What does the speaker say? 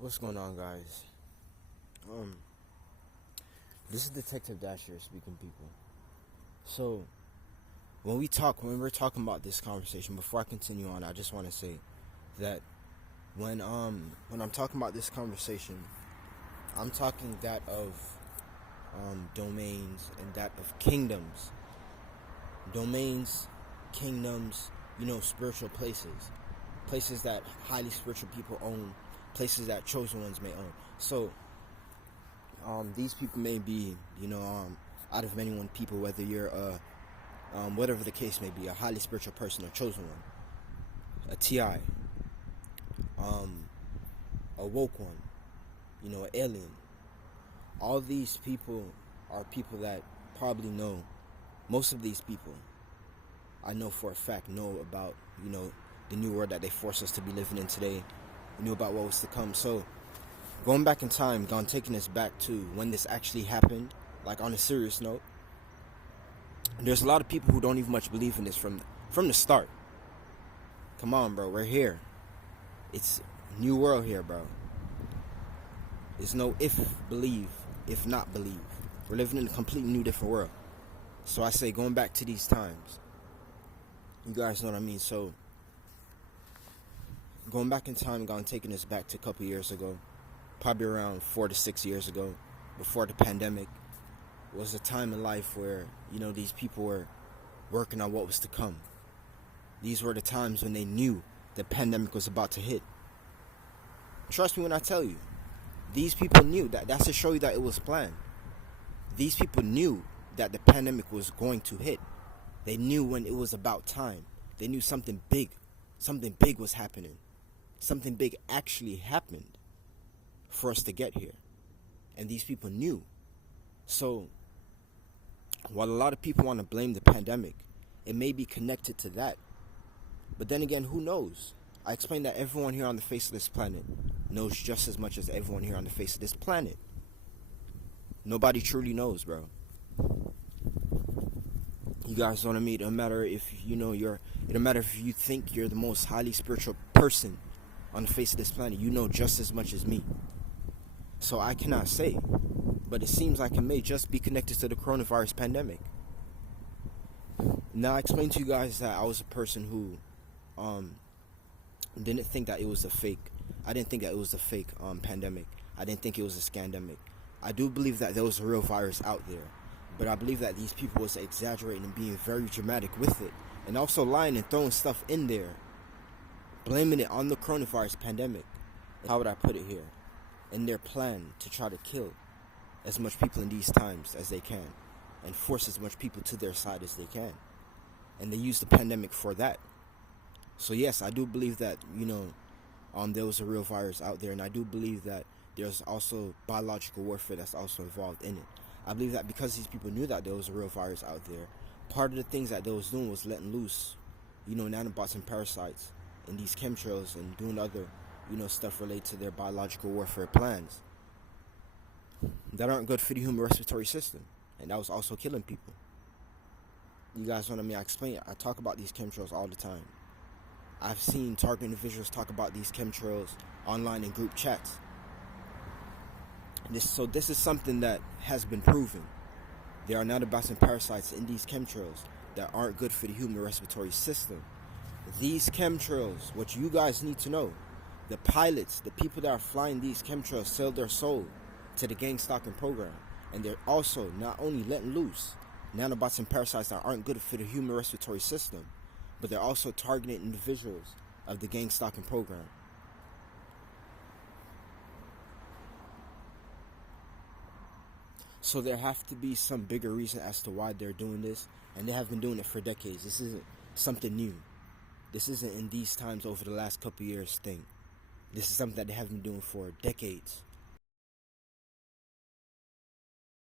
What's going on, guys? Um, this is Detective Dasher speaking, people. So, when we're talking about this conversation, before I continue on, I just want to say that when I'm talking about this conversation, I'm talking that of domains and that of kingdoms, kingdoms, spiritual places that highly spiritual people own, places that chosen ones may own. So, these people may be, out of many one people, whether you're whatever the case may be, a highly spiritual person, a chosen one, a TI, a woke one, an alien. All these people are people that probably know. Most of these people, I know for a fact, know about, the new world that they force us to be living in today, knew about what was to come. So, going back in time, taking us back to when this actually happened, like on a serious note, there's a lot of people who don't even much believe in this from the start. Come on, bro, we're here. It's new world here, bro. There's no if believe, if not believe. We're living in a completely new, different world. So I say, going back to these times, you guys know what I mean. So going back in time, taking us back to a couple years ago, probably around 4 to 6 years ago, before the pandemic, was a time in life where, these people were working on what was to come. These were the times when they knew the pandemic was about to hit. Trust me when I tell you, these people knew that. That's to show you that it was planned. These people knew that the pandemic was going to hit. They knew when it was about time. They knew something big was happening. Something big actually happened for us to get here. And these people knew. So, while a lot of people want to blame the pandemic, it may be connected to that. But then again, who knows? I explained that everyone here on the face of this planet knows just as much as everyone here on the face of this planet. Nobody truly knows, bro. You guys know what I mean? It don't matter if it don't matter if you think you're the most highly spiritual person on the face of this planet, you know just as much as me. So I cannot say, but it seems like it may just be connected to the coronavirus pandemic. Now, I explained to you guys that I was a person who didn't think that it was a fake. I didn't think that it was a fake pandemic. I didn't think it was a scandemic. I do believe that there was a real virus out there, but I believe that these people was exaggerating and being very dramatic with it, and also lying and throwing stuff in there, blaming it on the coronavirus pandemic. How would I put it here? In their plan to try to kill as much people in these times as they can, and force as much people to their side as they can. And they use the pandemic for that. So yes, I do believe that, there was a real virus out there, and I do believe that there's also biological warfare that's also involved in it. I believe that because these people knew that there was a real virus out there, part of the things that they was doing was letting loose, nanobots and parasites and these chemtrails and doing other, stuff related to their biological warfare plans that aren't good for the human respiratory system, and that was also killing people. You guys know what I mean? I talk about these chemtrails all the time. I've seen target individuals talk about these chemtrails online in group chats. This is something that has been proven. There are nanobots and parasites in these chemtrails that aren't good for the human respiratory system. These chemtrails, what you guys need to know, the pilots, the people that are flying these chemtrails sell their soul to the gang stalking program. And they're also not only letting loose nanobots and parasites that aren't good for the human respiratory system, but they're also targeting individuals of the gang stalking program. So there have to be some bigger reason as to why they're doing this, and they have been doing it for decades. This isn't something new. This isn't in these times over the last couple years thing. This is something that they have been doing for decades.